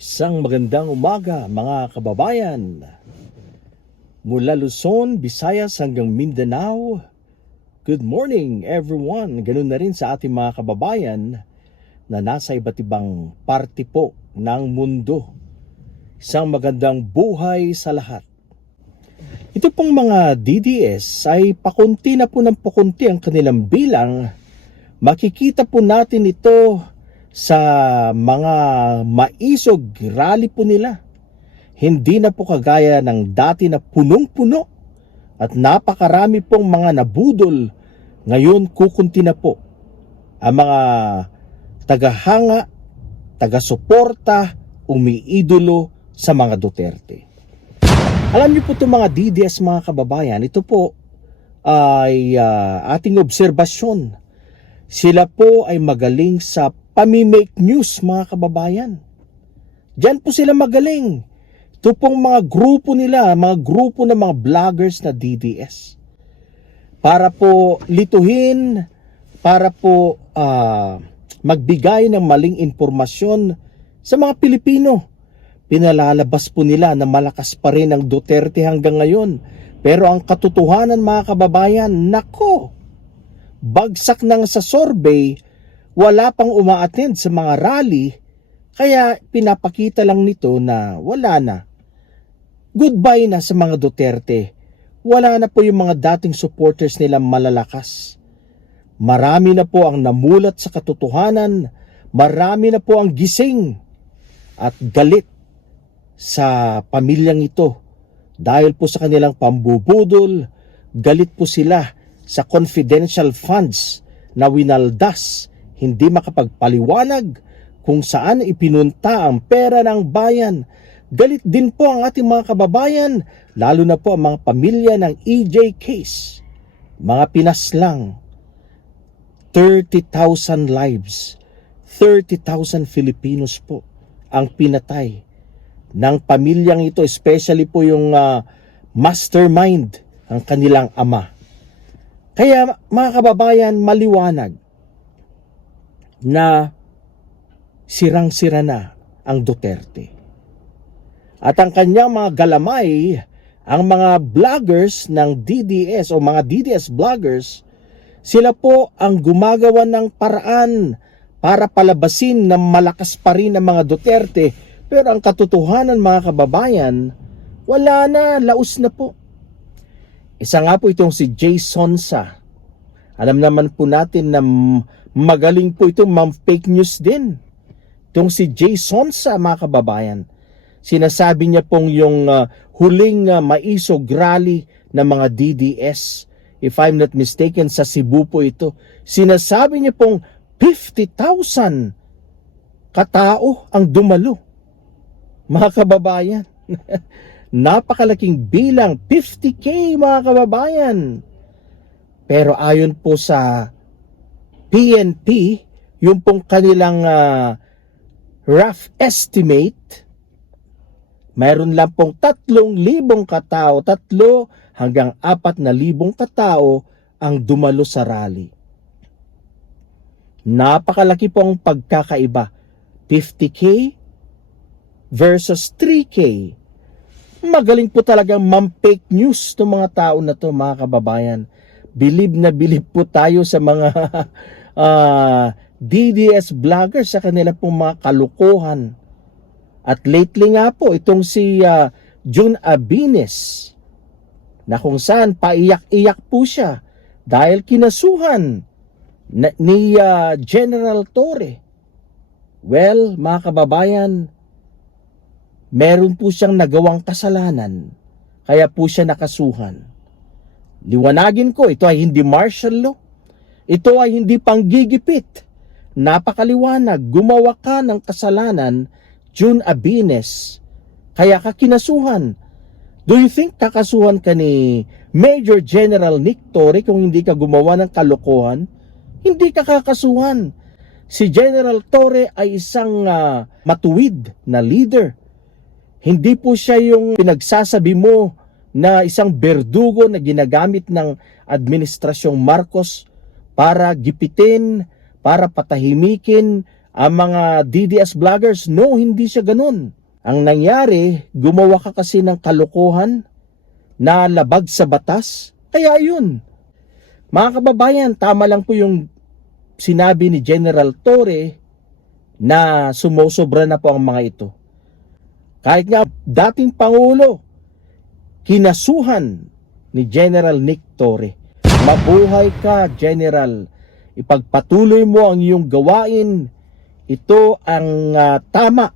Isang magandang umaga mga kababayan. Mula Luzon, Visayas hanggang Mindanao. Good morning everyone. Ganun na rin sa ating mga kababayan na nasa iba't ibang parte po ng mundo. Isang magandang buhay sa lahat. Ito pong mga DDS ay pakunti na po ng pakunti ang kanilang bilang. Makikita po natin ito sa mga maisog rally po nila. Hindi na po kagaya ng dati na punong-puno at napakarami pong mga nabudol. Ngayon kukunti na po ang mga tagahanga, taga-suporta, umiidolo sa mga Duterte. Alam niyo po itong mga DDS mga kababayan, ito po ay ating obserbasyon. Sila po ay magaling sa pami-make news mga kababayan. Diyan po sila magaling. Ito pong mga grupo nila, mga grupo ng mga vloggers na DDS. Para po lituhin, para po magbigay ng maling impormasyon sa mga Pilipino. Pinalalabas po nila na malakas pa rin ang Duterte hanggang ngayon. Pero ang katotohanan mga kababayan, nako! Bagsak nang sa survey, wala pang umaattend sa mga rally, kaya pinapakita lang nito na wala na. Goodbye na sa mga Duterte. Wala na po yung mga dating supporters nila malalakas. Marami na po ang namulat sa katotohanan, marami na po ang gising at galit sa pamilyang ito. Dahil po sa kanilang pambubudol, galit po sila sa confidential funds na winaldas, hindi makapagpaliwanag kung saan ipinunta ang pera ng bayan. Galit din po ang ating mga kababayan, lalo na po ang mga pamilya ng EJ case. Mga pinaslang, 30,000 lives, 30,000 Filipinos po ang pinatay ng pamilyang ito, especially po yung mastermind, ang kanilang ama. Kaya mga kababayan, maliwanag na sirang-sira na ang Duterte. At ang kanyang mga galamay, ang mga vloggers ng DDS o mga DDS vloggers, sila po ang gumagawa ng paraan para palabasin na malakas pa rin ang mga Duterte. Pero ang katotohanan mga kababayan, wala na, laos na po. Isa nga po itong si Jay Sonsa. Alam naman po natin na magaling po itong fake news din. Itong si Jay Sonsa mga kababayan. Sinasabi niya pong yung huling maisog rally ng mga DDS. If I'm not mistaken, sa Cebu po ito. Sinasabi niya pong 50,000 katao ang dumalo. Mga kababayan. Napakalaking bilang, 50K mga kababayan. Pero ayon po sa PNP, yung pong kanilang rough estimate, mayroon lang pong 3,000 katao, 3 hanggang 4,000 katao ang dumalo sa rally. Napakalaki po ang pagkakaiba. 50K versus 3K. Magaling po talagang fake news ng mga tao na to mga kababayan. Bilib na bilib po tayo sa mga DDS vloggers sa kanila pong mga kalukuhan. At lately nga po itong si June Abines, na kung saan paiyak-iyak po siya dahil kinasuhan ni General Torre. Well mga kababayan, meron po siyang nagawang kasalanan, kaya po siya nakasuhan. Liwanagin ko, ito ay hindi martial law. Ito ay hindi panggigipit. Napakaliwanag, gumawa ka ng kasalanan, June Abines, kaya ka kinasuhan. Do you think kakasuhan ka ni Major General Nick Torre kung hindi ka gumawa ng kalokohan? Hindi ka kakasuhan. Si General Torre ay isang matuwid na leader. Hindi po siya yung pinagsasabi mo na isang berdugo na ginagamit ng Administrasyong Marcos para gipitin, para patahimikin ang mga DDS vloggers. No, hindi siya ganun. Ang nangyari, gumawa ka kasi ng kalokohan na labag sa batas. Kaya yun. Mga kababayan, tama lang po yung sinabi ni General Torre na sumusobra na po ang mga ito. Kahit nga dating Pangulo, kinasuhan ni General Nick Torre. Mabuhay ka, General. Ipagpatuloy mo ang iyong gawain. Ito ang tama.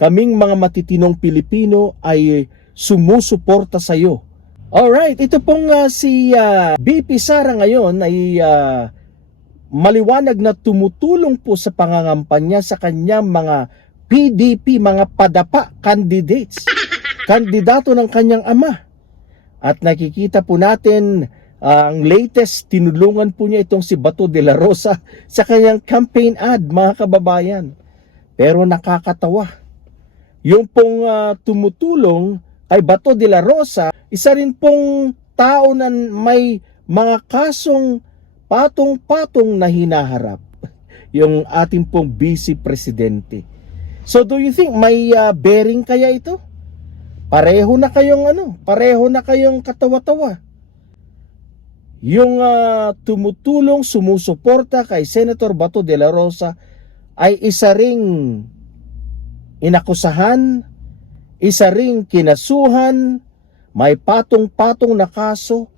Kaming mga matitinong Pilipino ay sumusuporta sa iyo. Alright, ito pong si BP Sara ngayon ay maliwanag na tumutulong po sa pangangampanya sa kanyang mga PDP, mga padapa candidates, kandidato ng kanyang ama. At nakikita po natin ang latest, tinulungan po niya itong si Bato de la Rosa sa kanyang campaign ad, mga kababayan. Pero nakakatawa, yung pong tumutulong kay Bato de la Rosa, isa rin pong tao na may mga kasong patong-patong na hinaharap, yung ating pong vice presidente. So do you think may bearing kaya ito? Pareho na kayong katawa-tawa. Yung tumutulong, sumusuporta kay Senator Bato de la Rosa ay isa ring inakusahan, isa ring kinasuhan, may patong-patong na kaso,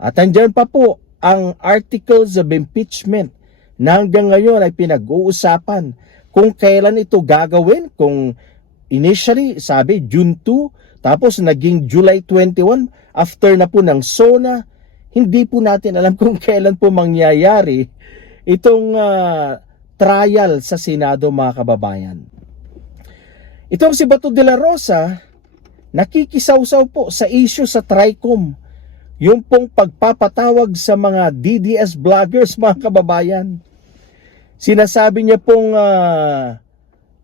at andyan pa po ang articles of impeachment na hanggang ngayon ay pinag-uusapan kung kailan ito gagawin. Kung initially sabi June 2, tapos naging July 21 after na po ng SONA. Hindi po natin alam kung kailan po mangyayari itong trial sa Senado, mga kababayan. Itong si Bato de la Rosa, nakikisawsaw po sa issue sa TRICOM, yung pong pagpapatawag sa mga DDS vloggers, mga kababayan. Sinasabi niya pong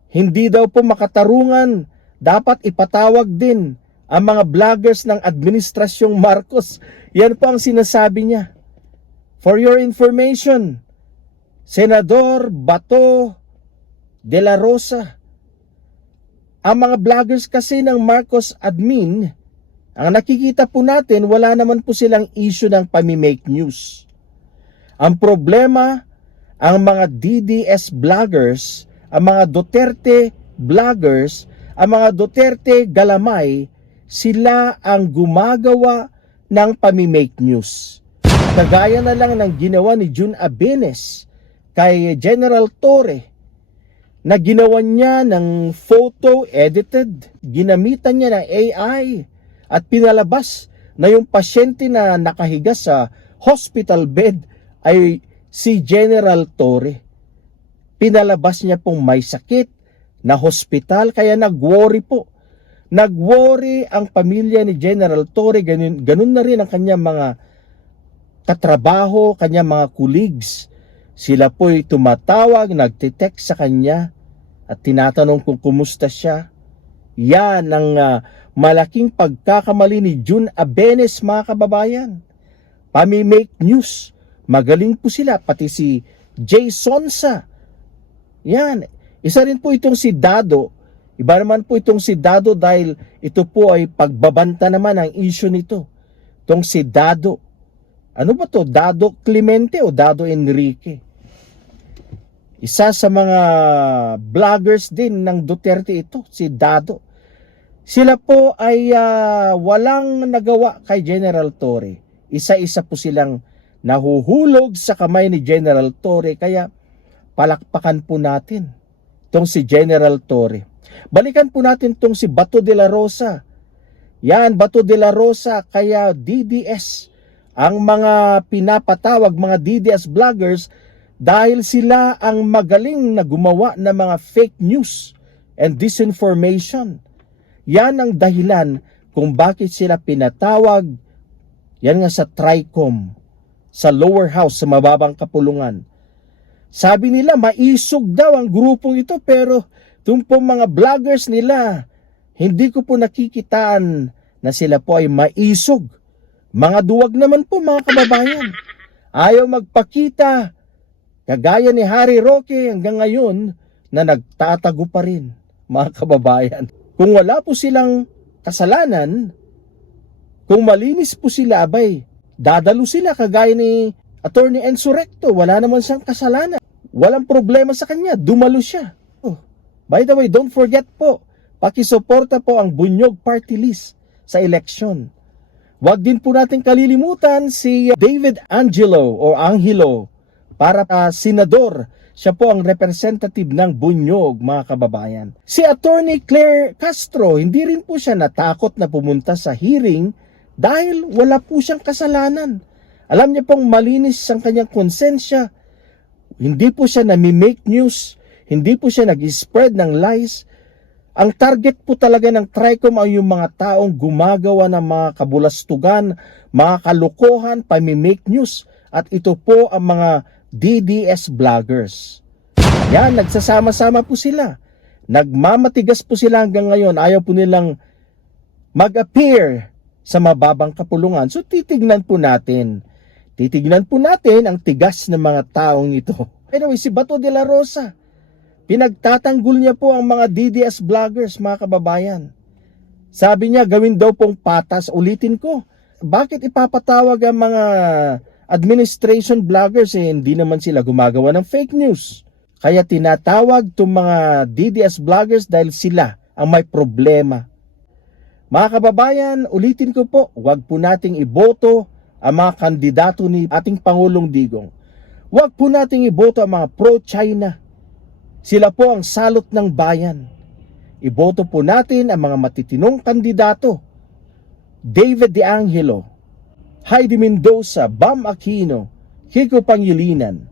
hindi daw po makatarungan, dapat ipatawag din ang mga vloggers ng Administrasyong Marcos. Yan po ang sinasabi niya. For your information, Senador Bato de la Rosa, ang mga vloggers kasi ng Marcos admin, ang nakikita po natin, wala naman po silang issue ng pami-make news. Ang problema, ang mga DDS vloggers, ang mga Duterte vloggers, ang mga Duterte galamay, sila ang gumagawa ng pami-make news. Kagaya na lang ng ginawa ni Jun Abenes kay General Torre, na ginawa niya ng photo edited, ginamitan niya ng AI, at pinalabas na yung pasyente na nakahiga sa hospital bed ay si General Torre. Pinalabas niya pong may sakit na hospital, kaya nag-worry po. Nag-worry ang pamilya ni General Torre, ganun na rin ang kanyang mga katrabaho, kanyang mga colleagues. Sila po'y tumatawag, nagtitext sa kanya at tinatanong kung kumusta siya. Yan ang malaking pagkakamali ni Jun Abenes, mga kababayan. Pami-make news. Magaling po sila, pati si Jay Sonsa. Yan. Isa rin po itong si Dado. Iba naman po itong si Dado dahil ito po ay pagbabanta naman ang issue nito. Itong si Dado. Ano ba to? Dado Clemente o Dado Enrique? Isa sa mga vloggers din ng Duterte ito, si Dado. Sila po ay walang nagawa kay General Torre. Isa-isa po silang nahuhulog sa kamay ni General Torre, kaya palakpakan po natin itong si General Torre. Balikan po natin itong si Bato de la Rosa. Yan, Bato de la Rosa, kaya DDS ang mga pinapatawag, mga DDS vloggers, dahil sila ang magaling na gumawa ng mga fake news and disinformation. Yan ang dahilan kung bakit sila pinatawag, yan nga sa TRICOM, sa lower house, sa mababang kapulungan. Sabi nila, maisog daw ang grupong ito, pero itong po mga vloggers nila, hindi ko po nakikitaan na sila po ay maisog. Mga duwag naman po, mga kababayan. Ayaw magpakita. Kagaya ni Harry Roque hanggang ngayon, na nagtatago pa rin, mga kababayan. Kung wala po silang kasalanan, kung malinis po sila, abay, dadalo sila kagaya ni Attorney Enzo Recto. Wala naman siyang kasalanan. Walang problema sa kanya, dumalo siya. Oh, by the way, don't forget po, pakisuporta po ang Bunyog Party List sa eleksyon. Huwag din po natin kalilimutan si David Angelo para senador. Siya po ang representative ng Bunyog, mga kababayan. Si Attorney Claire Castro, hindi rin po siya natakot na pumunta sa hearing dahil wala po siyang kasalanan. Alam niya pong malinis ang kanyang konsensya. Hindi po siya nami-make news. Hindi po siya nag-spread ng lies. Ang target po talaga ng TRICOM ay yung mga taong gumagawa ng mga kabulastugan, mga kalokohan, pami-make news. At ito po ang mga DDS vloggers. Yan, nagsasama-sama po sila. Nagmamatigas po sila hanggang ngayon. Ayaw po nilang mag-appear sa mababang kapulungan. So titignan po natin. Titignan po natin ang tigas ng mga taong ito. Anyway, si Bato de la Rosa, pinagtatanggol niya po ang mga DDS vloggers, mga kababayan. Sabi niya, gawin daw pong patas. Ulitin ko, bakit ipapatawag ang mga administration vloggers? Hindi naman sila gumagawa ng fake news. Kaya tinatawag itong mga DDS vloggers dahil sila ang may problema. Mga kababayan, ulitin ko po, huwag po nating iboto ang mga kandidato ni ating Pangulong Digong. Huwag po nating iboto ang mga pro-China. Sila po ang salot ng bayan. Iboto po natin ang mga matitinong kandidato. David De Angelo, Heidi Mendoza, Bam Aquino, Kiko Pangilinan,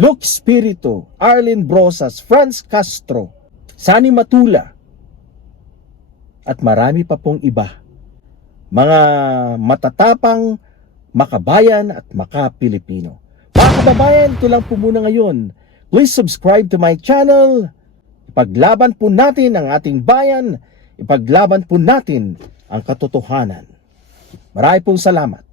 Luke Espiritu, Arlene Brosas, Franz Castro, Sani Matula, at marami pa pong iba. Mga matatapang, makabayan at maka-Pilipino. Mga kababayan, ito lang po muna ngayon. Please subscribe to my channel. Ipaglaban po natin ang ating bayan. Ipaglaban po natin ang katotohanan. Maraming pong salamat.